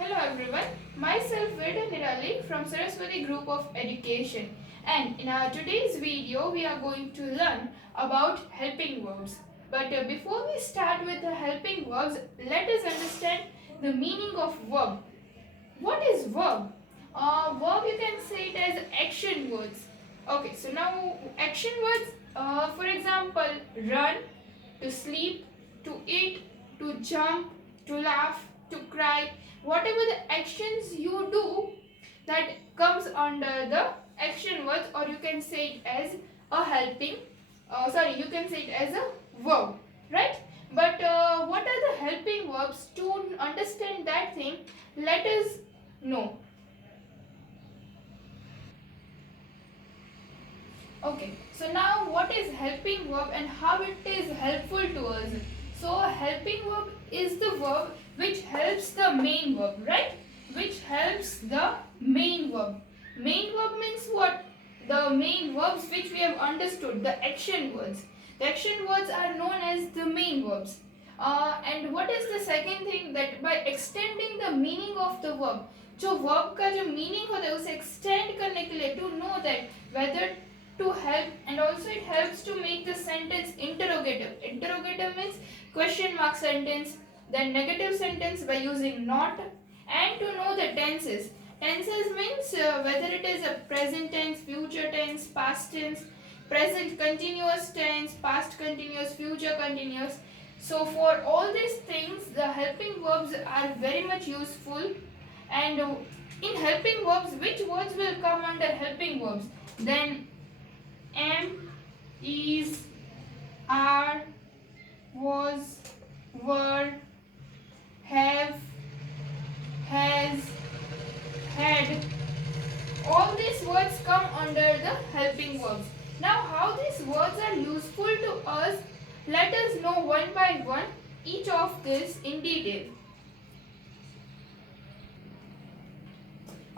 Hello everyone, myself Veda Nirali from Saraswati Group of Education, and in our today's video we are going to learn about helping verbs. But before we start with the helping verbs, let us understand the meaning of verb. What is verb? Verb, you can say it as action words. Okay, so now action words, for example, run, to sleep, to eat, to jump, to laugh, to cry, whatever the actions you do, that comes under the action words, or you can say it as a helping, you can say it as a verb, right? But what are the helping verbs? To understand that thing, let us know. Okay, so now what is helping verb and how it is helpful to us? So helping verb is the verb which helps the main verb, right? Which helps the main verb. Main verb means what? The main verbs which we have understood, the action words. The action words are known as the main verbs. And what is the second thing? That by extending the meaning of the verb, जो verb का जो meaning होता है उसे extend करने के लिए, to know that whether to help, and also it helps to make the sentence interrogative. Interrogative means question mark sentence, then negative sentence by using not, and to know the tenses. Tenses means whether it is a present tense, future tense, past tense, present continuous tense, past continuous, future continuous. So for all these things, the helping verbs are very much useful. And in helping verbs, which words will come under helping verbs? Then am, is, are, was, were, have, has, had. All these words come under the helping verbs. Now how these words are useful to us, let us know one by one each of this in detail.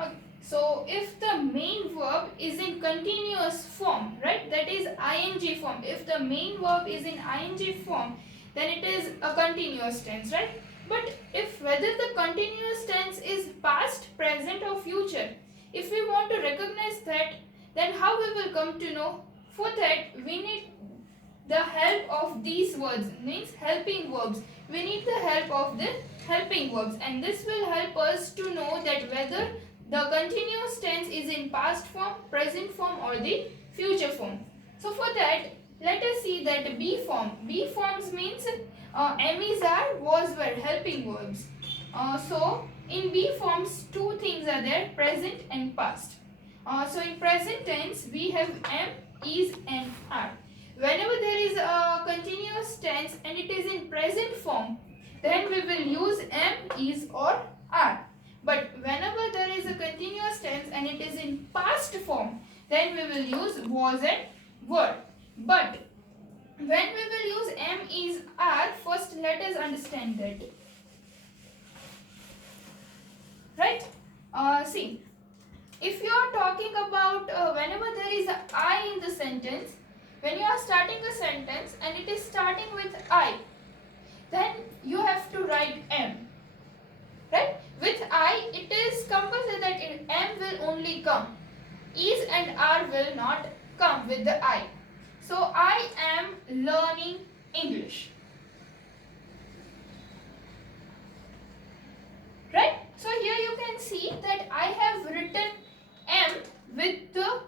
Okay. So if the main verb is in continuous form, right, that is ing form. If the main verb is in ing form, then it is a continuous tense, right? But if whether the continuous tense is past, present or future, if we want to recognize that, then how we will come to know? For that we need the help of these words, means helping verbs. We need the help of the helping verbs, and this will help us to know that whether the continuous tense is in past form, present form or the future form. So for that, let us see that B form. B forms means am, is, are, was, were, helping verbs. So in B forms, two things are there, present and past. So in present tense, we have am, is and are. Whenever there is a continuous tense and it is in present form, then we will use am, is or are. But whenever there is a continuous tense and it is in past form, then we will use was and were. But when we will use am, is, are, first let us understand that. Right? See, if you are talking about whenever there is a I in the sentence, when you are starting a sentence and it is starting with I, then you have to write am. Right? With I, it is compulsory that am will only come. Is and are will not come with the I. So I am learning English. Right? So here you can see that I have written am with the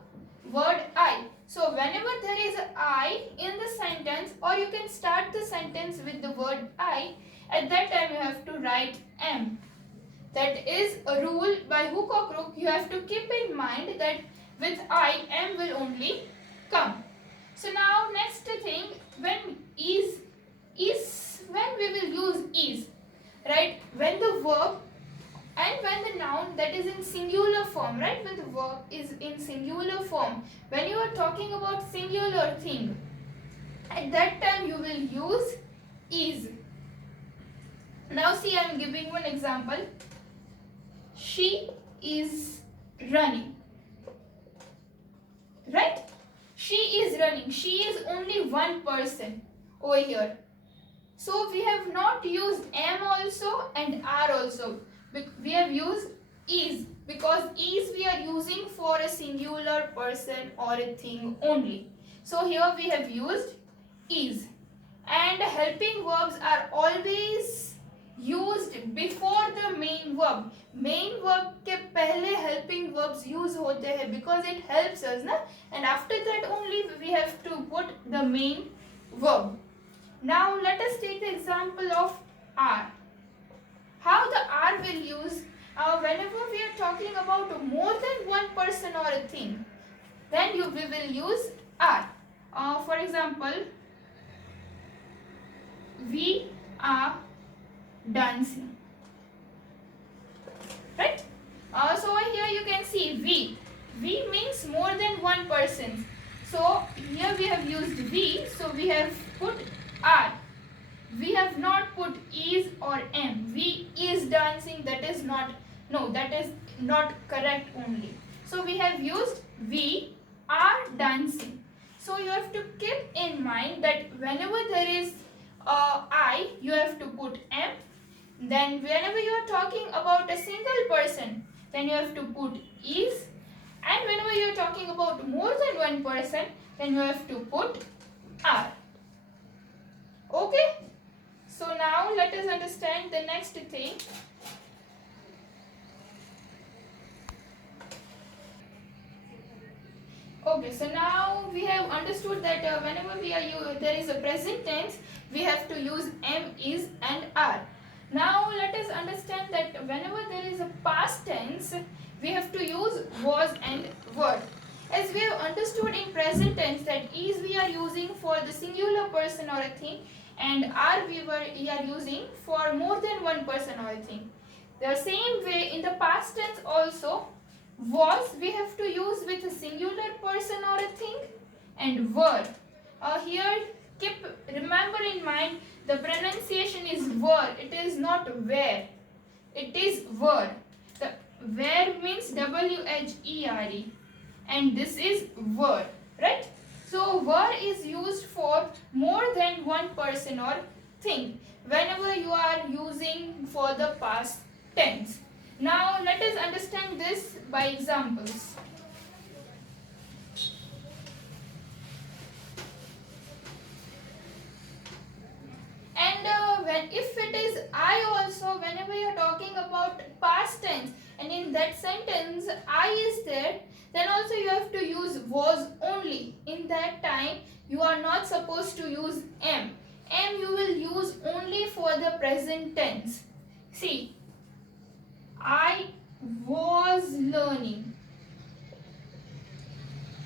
word I. So whenever there is I in the sentence, or you can start the sentence with the word I, at that time you have to write am. That is a rule by hook or crook. You have to keep in mind that with I, am will only come. So now next thing, when is when we will use is, right? When the verb and when the noun that is in singular form, right? When the verb is in singular form, when you are talking about singular thing, at that time you will use is. Now see, I am giving one example. She is running. Right? She is running. She is only one person over here. So we have not used am also and are also. We have used is because is we are using for a singular person or a thing only. So here we have used is. And helping verbs are always used before the main verb. Main verb के पहले helping verbs use होते हैं because it helps us ना. And after that only we have to put the main verb. Now let us take the example of are. How the are will use whenever we are talking about more than one person or a thing, then we will use are. For example, we are dancing, right? So here you can see we means more than one person. So here we have used we, so we have put are. We have not put is or am. We is dancing, that is not correct only. So we have used we are dancing. So you have to keep in mind that whenever there is I, you have to put am. Then whenever you are talking about a single person, then you have to put is. And whenever you are talking about more than one person, then you have to put are. Okay? So now let us understand the next thing. Okay, so now we have understood that whenever there is a present tense, we have to use am, is and are. Now let us understand that whenever there is a past tense, we have to use was and were. As we have understood in present tense that is we are using for the singular person or a thing, and are we are using for more than one person or a thing. The same way in the past tense also, was we have to use with a singular person or a thing, and were. Here remember in mind the pronunciation is were, it is not where, it is were. The where means W-H-E-R-E and this is were, right? So were is used for more than one person or thing whenever you are using for the past tense. Now let us understand this by examples. And if it is I also, whenever you are talking about past tense and in that sentence I is there, then also you have to use was only. In that time you are not supposed to use am. Am you will use only for the present tense. See, I was learning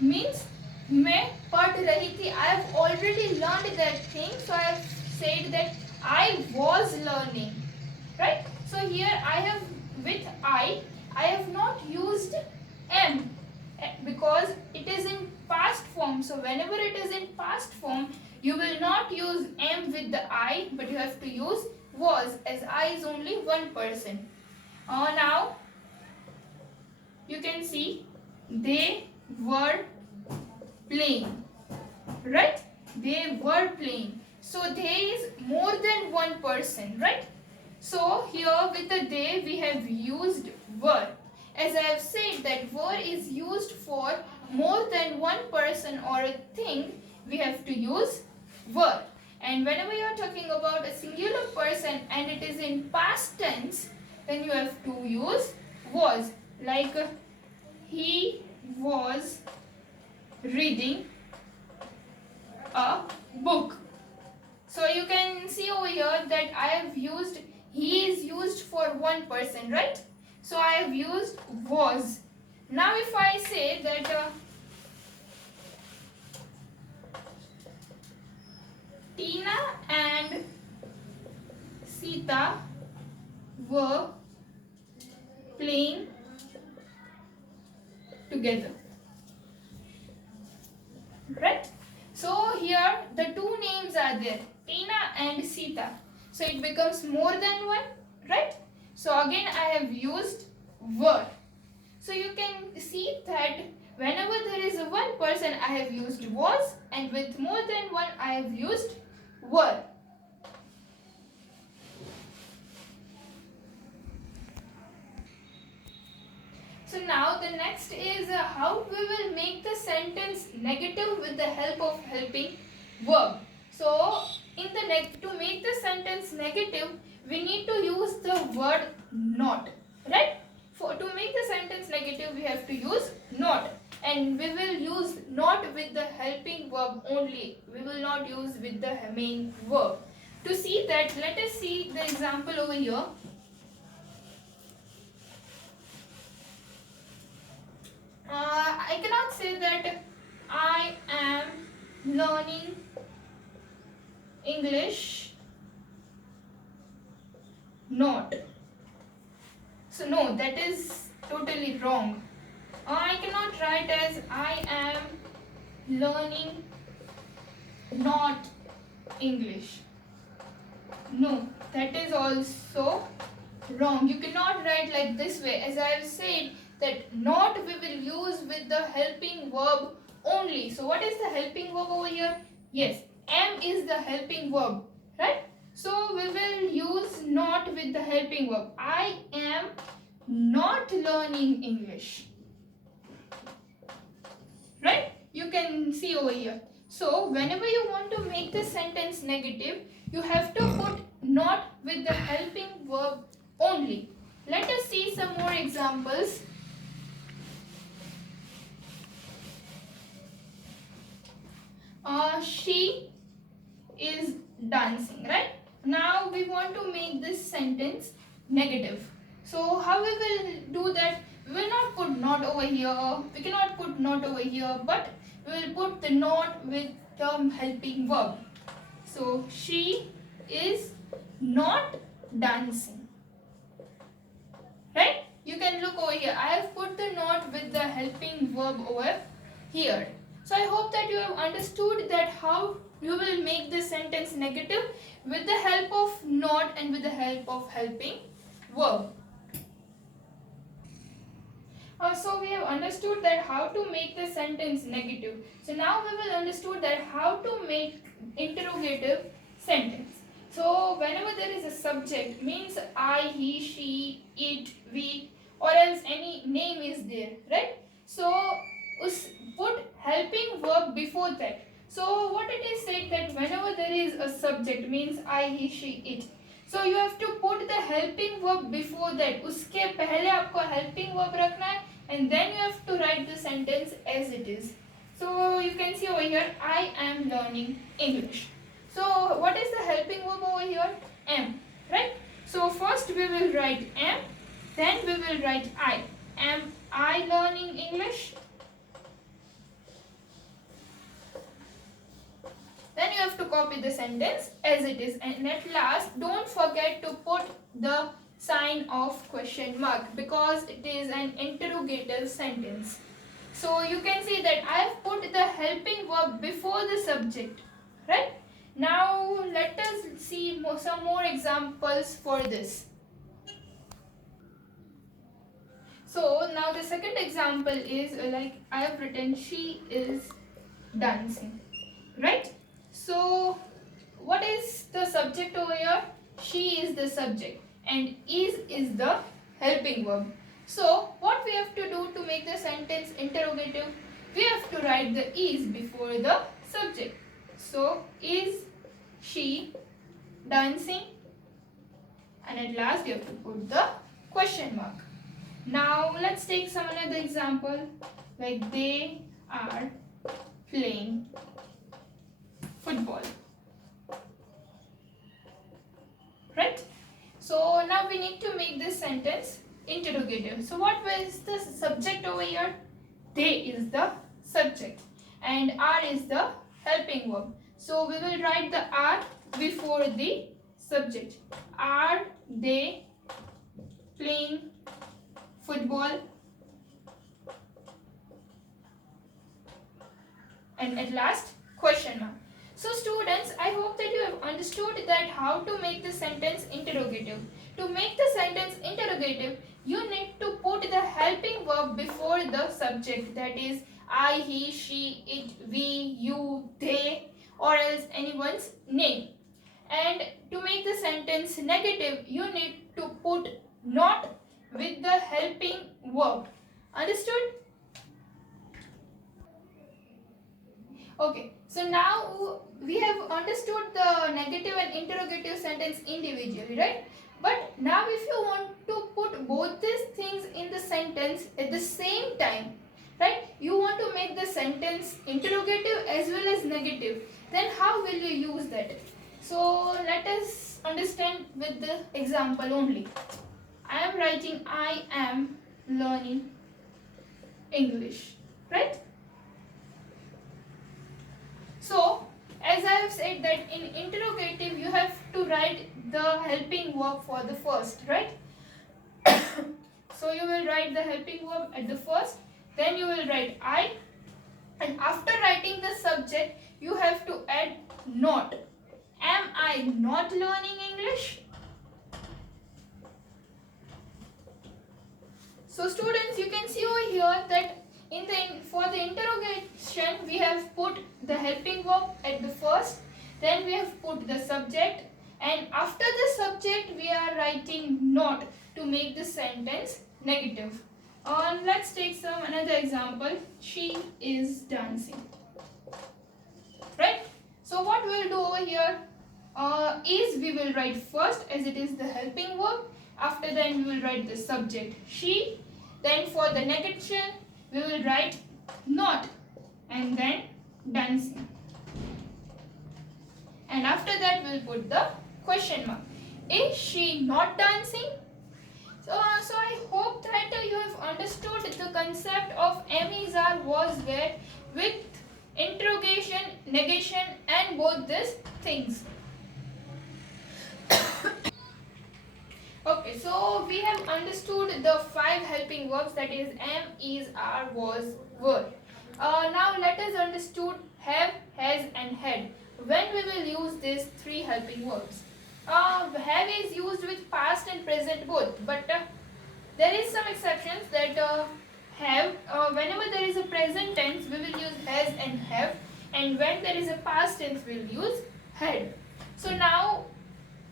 means मैं पढ़ रही थी. I have already learned that thing, so I have said that I was learning, right? So here I have with I have not used am because it is in past form. So whenever it is in past form, you will not use am with the I, but you have to use was, as I is only one person. Now you can see they were playing, right? They were playing. So they is more than one person, right? So here with the they we have used were. As I have said that were is used for more than one person or a thing, we have to use were. And whenever you are talking about a singular person and it is in past tense, then you have to use was. Like he was reading a book. So you can see over here that I have used, he is used for one person, right? So I have used was. Now if I say that Tina and Sita were playing together, right? So here the two names are there, Tina and Sita. So it becomes more than one, right? So again I have used were. So you can see that whenever there is a one person I have used was, and with more than one I have used were. So now the next is how we will make the sentence negative with the help of helping verb. So to make the sentence negative, we need to use the word not, right? To make the sentence negative, we have to use not, and we will use not with the helping verb only. We will not use with the main verb. To see that, let us see the example over here. I cannot say that I am learning English not. So no, that is totally wrong. I cannot write as I am learning not English. No, that is also wrong. You cannot write like this way. As I have said, that not we will use with the helping verb only. So what is the helping verb over here? Yes, am is the helping verb, right? So we will use not with the helping verb. I am not learning English, right? You can see over here. So whenever you want to make the sentence negative, you have to put not with the helping verb only. Let us see some more examples. She is dancing, right? Now we want to make this sentence negative. So how we will do that? We will not put not over here. We cannot put not over here, but we will put the not with the helping verb. So she is not dancing, right? You can look over here. I have put the not with the helping verb over here. So I hope that you have understood that how you will make the sentence negative with the help of not and with the help of helping verb. So we have understood that how to make the sentence negative. So now we will understood that how to make interrogative sentence. So whenever there is a subject, means I, he, she, it, we, or else any name is there, right? So put helping verb before that. So what it is said that whenever there is a subject, means I, he, she, it. So you have to put the helping verb before that. उसके पहले आपको helping verb रखना है, and then you have to write the sentence as it is. So you can see over here, I am learning English. So what is the helping verb over here? Am, right? So first we will write am, then we will write I. Am I learning English? Then you have to copy the sentence as it is, and at last don't forget to put the sign of question mark because it is an interrogative sentence. So you can see that I have put the helping verb before the subject, right? Now let us see some more examples for this. So now the second example is like I have written she is dancing, right? So what is the subject over here? She is the subject and is the helping verb. So what we have to do to make the sentence interrogative? We have to write the is before the subject. So is she dancing? And at last you have to put the question mark. Now let's take some another example, like they are playing football, right? So now we need to make this sentence interrogative. So what was the subject over here? They is the subject and are is the helping verb. So we will write the are before the subject. Are they playing football? And at last question mark. So students, I hope that you have understood that how to make the sentence interrogative. To make the sentence interrogative, you need to put the helping verb before the subject, that is I, he, she, it, we, you, they, or else anyone's name. And to make the sentence negative, you need to put not with the helping verb. Understood? Okay, so now we have understood the negative and interrogative sentence individually, right? But now if you want to put both these things in the sentence at the same time, right? You want to make the sentence interrogative as well as negative. Then how will you use that? So let us understand with the example only. I am writing I am learning English, right? So, as I have said that in interrogative you have to write the helping verb for the first, right? So you will write the helping verb at the first, then you will write I, and after writing the subject you have to add not. Am I not learning English? So students, you can see over here that for the interrogation we have put the helping verb at the first, then we have put the subject, and after the subject we are writing not to make the sentence negative. Let's take another example. She is dancing, right? So what we will do over here is we will write first as it is the helping verb. After that we will write the subject she. Then for the negation we will write not and then dancing. And after that we will put the question mark. Is she not dancing? So I hope that you have understood the concept of am, is, are, was, where with interrogation, negation and both these things. Okay, so we have understood the 5 helping verbs, that is am, is, are, was, were. Now let us understood have, has and had. When we will use these 3 helping verbs? Have is used with past and present both, but there is some exceptions that have, whenever there is a present tense we will use has and have, and when there is a past tense we will use had. So now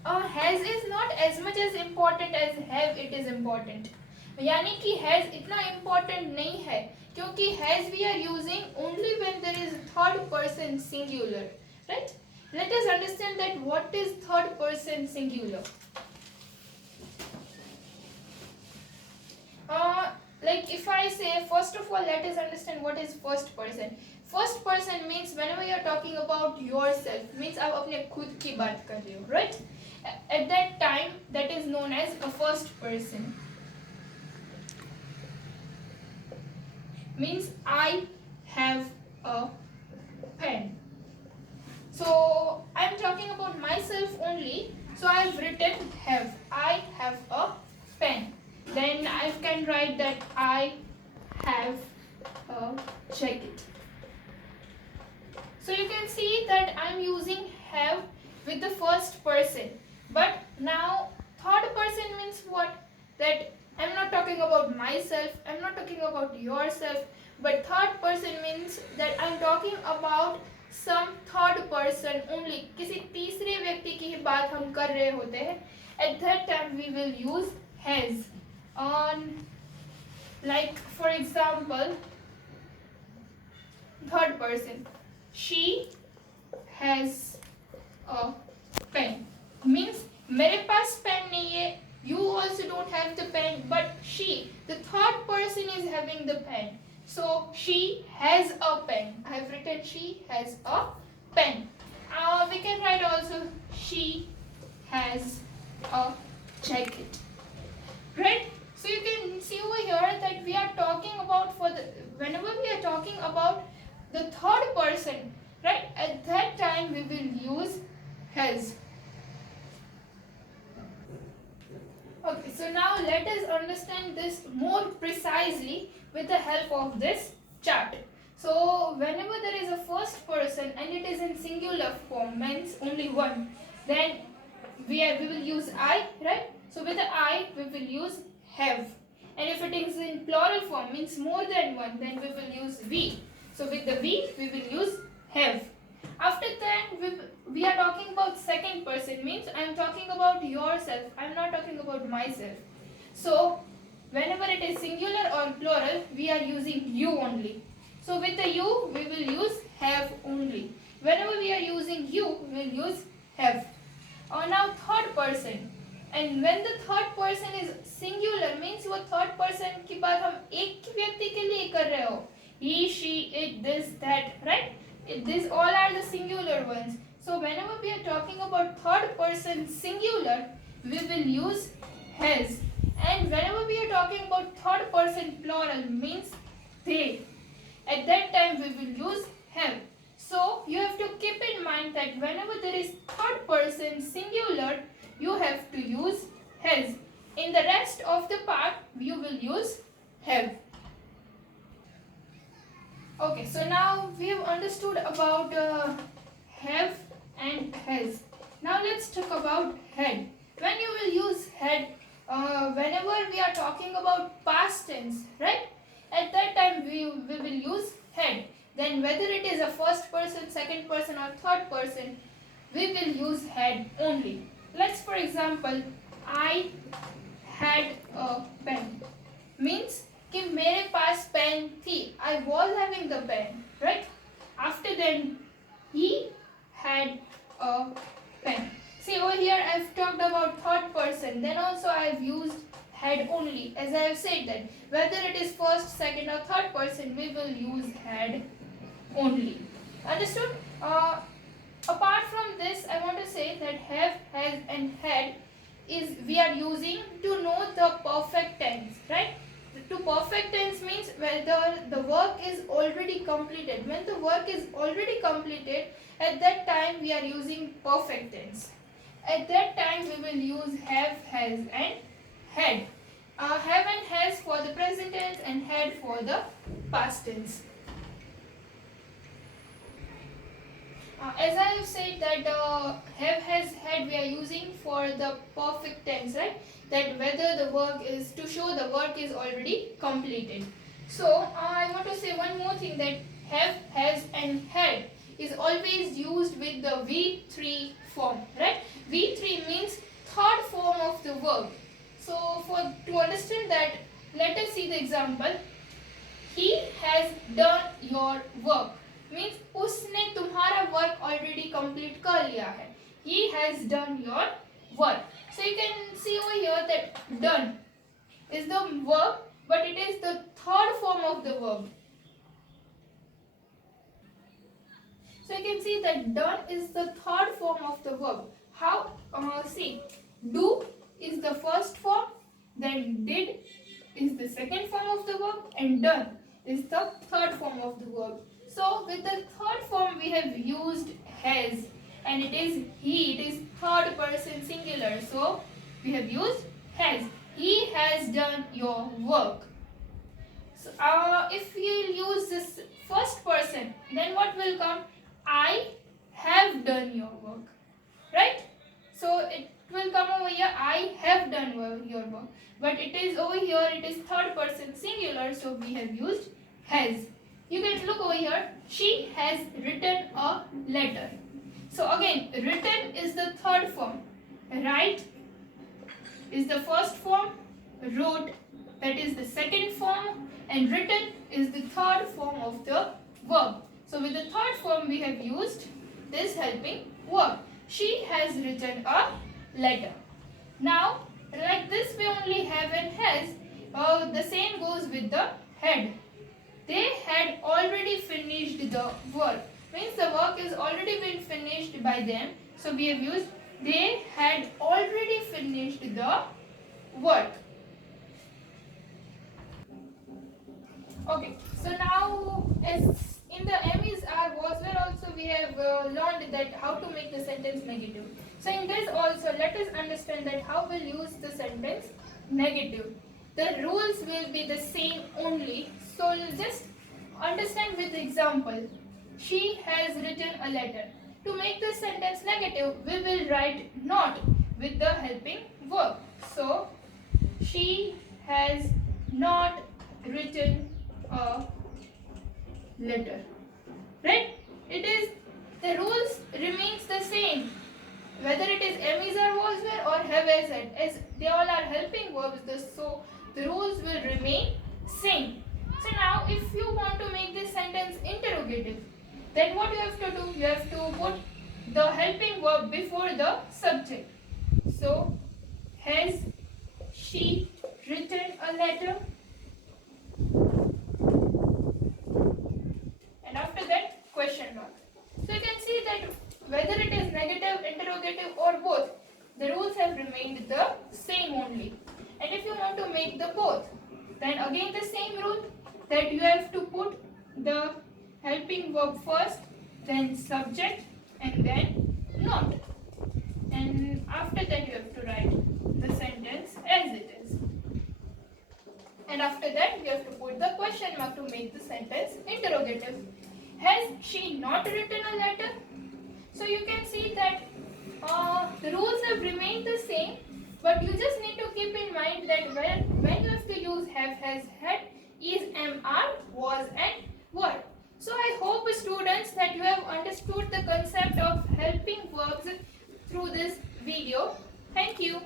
has is not as much as important as have it is important. यानी कि has इतना important नहीं है, क्योंकि has we are using only when there is third person singular, right? Let us understand that what is third person singular. Like if I say, first of all let us understand what is first person. First person means whenever you are talking about yourself, means आप अपने खुद की बात कर रहे हो, right? At that time that is known as a first person. Means I have a pen. So I am talking about myself only. So I have written have. I have a pen. Then I can write that I have a jacket. So you can see that I am using have with the first person. But now third person means what? That I am not talking about myself, I am not talking about yourself, but third person means that I am talking about some third person only. किसी तीसरे व्यक्ति की ही बात हम कर रहे होते हैं. At that time we will use has. Like for example, third person. She has a pen. Means मेरे पास पेन नहीं है. You also don't have the pen, but she, the third person, is having the pen. So she has a pen. I have written she has a pen. We can write also she has a jacket. Right? So you can see over here that we are talking about whenever we are talking about the third person, right? At that time we will use has. Okay, so now let us understand this more precisely with the help of this chart. So whenever there is a first person and it is in singular form, means only one, then we will use I, right? So with the I we will use have. And if it is in plural form, means more than one, then we will use we. So with the we will use have. After that we are talking about second person, means I am talking about yourself, I am not talking about myself. So whenever it is singular or plural, we are using you only. So with the you, we will use have only. Whenever we are using you, we will use have. Now third person. And when the third person is singular, means वो third person की बात हम एक व्यक्ति के लिए कर रहे हो. He, she, it, this, that, right? These all are the singular ones. So whenever we are talking about third person singular, we will use has. And whenever we are talking about third person plural, means they, at that time we will use have. So you have to keep in mind that whenever there is third person singular, you have to use has. In the rest of the part, you will use have. Okay, so now we have understood about have and has. Now let's talk about had. When you will use had, whenever we are talking about past tense, right? At that time we will use had. Then whether it is a first person, second person or third person, we will use had only. Let's for example, I had a pen. Means कि मेरे पास pen थी. I was having the pen, right? After then, he had a pen. See over here, I've talked about third person. Then also I've used had only. As I have said that whether it is first, second or third person, we will use had only. Understood? Apart from this, I want to say that have, has and had is we are using to know the perfect tense, right? To perfect tense means whether the work is already completed. When the work is already completed, at that time we are using perfect tense. At that time we will use have, has and had. Have and has for the present tense and had for the past tense. As I have said that have, has, had we are using for the perfect tense, right? That whether the work is to show the work is already completed. So I want to say one more thing, that have, has and had is always used with the V3 form, right? V3 means third form of the verb. So to understand that, let us see the example. He has done your work. Means उसने तुम्हारा work already complete कर लिया है. He has done your work. So you can see over here that done is the verb, but it is the third form of the verb. So you can see that done is the third form of the verb. How? See, do is the first form, then did is the second form of the verb, and done is the third form of the verb. So with the third form we have used has, and it is he, it is third person singular. So we have used has. He has done your work. So if we use this first person, then what will come? I have done your work, right? So it will come over here, I have done your work. But it is over here, it is third person singular, so we have used has. You can look over here, she has written a letter. So again, written is the third form, write is the first form, wrote that is the second form, and written is the third form of the verb. So with the third form we have used this helping verb. She has written a letter. Now like this we only have and has. The same goes with the had. They had already finished the work. Means the work is already been finished by them. So we have used they had already finished the work. Okay, so now as in the M is R was where also we have learned that how to make the sentence negative. So in this also let us understand that how we'll use the sentence negative. The rules will be the same only. So just understand with the example. She has written a letter. To make the sentence negative, we will write not with the helping verb. So she has not written a letter. Right? It is the rules remains the same. Whether it is am is or was were or have as had, as they all are helping verbs, so the rules will remain same. So now if you want to make this sentence interrogative, then what you have to do? You have to put the helping verb before the subject. So, has she written a letter? And after that, question mark. So you can see that whether it is negative, interrogative or both, the rules have remained the same only. And if you want to make the both, then again the same rule, that you have to put the helping verb first, then subject, and then not. And after that you have to write the sentence as it is. And after that you have to put the question mark to make the sentence interrogative. Has she not written a letter? So you can see that the rules have remained the same, but you just need to keep in mind that when you have to use have, has, had, is, am, are, was and were. So I hope students that you have understood the concept of helping verbs through this video. Thank you.